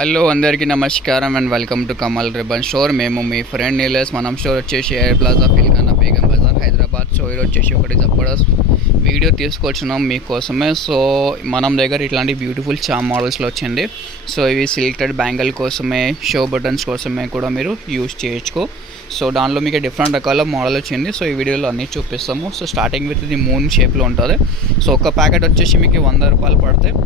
Hello అందరికీ నమస్కారం and welcome to Kamal ribbon store. మేము మీ ఫ్రెండ్ నీలెస్. మనం స్టోర్ వచ్చేసి air plaza Feelkhana Begum Bazaar Hyderabad. So ఈరోజు వచ్చేసి ఒకటి జబర్దస్త్ వీడియో తీసుకొచ్చినాం మీకోసమే. సో మనం దగ్గర ఇట్లాంటి బ్యూటిఫుల్ చామ్ మోడల్స్లో వచ్చింది. సో ఇవి సిల్క్టెడ్ బ్యాంగిల్ కోసమే, షో బటన్స్ కోసమే కూడా మీరు యూజ్ చేయొచ్చు. సో దానిలో మీకు డిఫరెంట్ రకాల మోడల్ వచ్చింది. సో ఈ వీడియోలో అన్నీ చూపిస్తాము. సో స్టార్టింగ్ విత్ ఇది మూన్ షేప్లో ఉంటుంది. సో ఒక ప్యాకెట్ వచ్చేసి మీకు 100 రూపాయలు పడతాయి.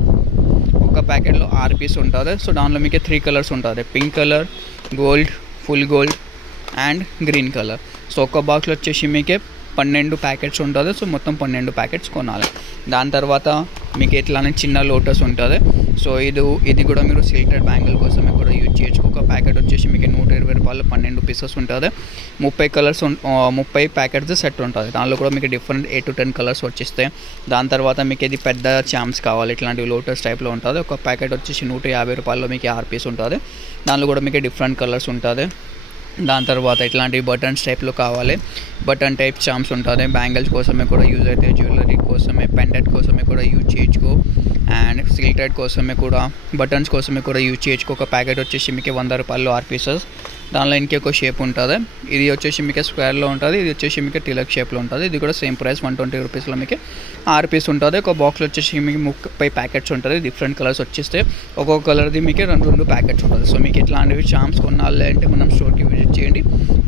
ఒక ప్యాకెట్లో 6 పీస్ ఉంటుంది. సో దానిలో మీకు 3 కలర్స్ ఉంటుంది: pink colour, gold, full gold and green colour. So ఒక బాక్స్లో వచ్చేసి మీకు 12 ప్యాకెట్స్ ఉంటుంది. సో మొత్తం 12 ప్యాకెట్స్ కొనాలి. దాని తర్వాత మీకు ఇట్లానే చిన్న లోటస్ ఉంటుంది. సో ఇది కూడా మీరు సిల్క్టెడ్ బ్యాంగిల్ కోసమే కూడా యూజ్ చేయొచ్చు. ఒక ప్యాకెట్ వచ్చేసి మీకు 120 రూపాయలు 12 పీసెస్ ఉంటుంది. 30 కలర్స్ 30 ప్యాకెట్స్ సెట్ ఉంటుంది. దానిలో కూడా మీకు డిఫరెంట్ 8 to 10 కలర్స్ వచ్చేస్తాయి. దాని తర్వాత మీకు ఇది పెద్ద చామ్స్ కావాలి, ఇట్లాంటివి లోటస్ టైప్లో ఉంటుంది. ఒక ప్యాకెట్ వచ్చేసి 150 రూపాయల్లో మీకు 6 పీస్ ఉంటుంది. దానిలో కూడా మీకు డిఫరెంట్ కలర్స్ ఉంటుంది. దాని తర్వాత ఇట్లాంటి బటన్స్ టైప్లో కావాలి, బటన్ టైప్ చామ్స్ ఉంటుంది. బ్యాంగిల్స్ కోసమే కూడా యూజ్ అవుతాయి, జ్యువెలరీ కోసమే, పెండెంట్ కోసమే కూడా యూజ్ చేయొచ్చు, అండ్ సిల్క్టెడ్ కోసమే కూడా, బటన్స్ కోసమే కూడా యూజ్ చేయొచ్చు. ఒక ప్యాకెట్ వచ్చేసి మీకు 100 రూపాయలు 6 పీసెస్. దానిలో ఇంకొక షేప్ ఉంటుంది. ఇది వచ్చేసి మీకు స్క్వేర్లో ఉంటుంది, ఇది వచ్చేసి మీకు టిలక్ షేప్లో ఉంటుంది. ఇది కూడా సేమ్ ప్రైస్ 120 రూపీస్లో మీకు 6 పీస్ ఉంటుంది. ఒక బాక్స్లో వచ్చేసి మీకు 30 ప్యాకెట్స్ ఉంటుంది. డిఫరెంట్ కలర్స్ వచ్చేస్తే ఒక్కొక్క కలర్ది మీకు 2 ప్యాకెట్స్ ఉంటుంది. సో మీకు ఇట్లాంటివి చామ్స్ కొనాలి అంటే మనం స్టోర్కి విజిట్ చేయండి,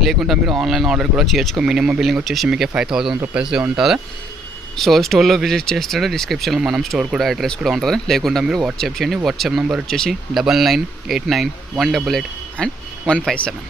లేకుంటే మీరు ఆన్లైన్ ఆర్డర్ కూడా చేయొచ్చు. మినిమం బిల్లింగ్ వచ్చేసి మీకు 5000 రూపీస్ ఉంటుంది. సో స్టోర్లో విజిట్ చేస్తే డిస్క్రిప్షన్లో మనం స్టోర్ కూడా అడ్రస్ కూడా ఉంటుంది, లేకుంటే మీరు వాట్సాప్ చేయండి. వాట్సాప్ నెంబర్ వచ్చేసి 9989188157.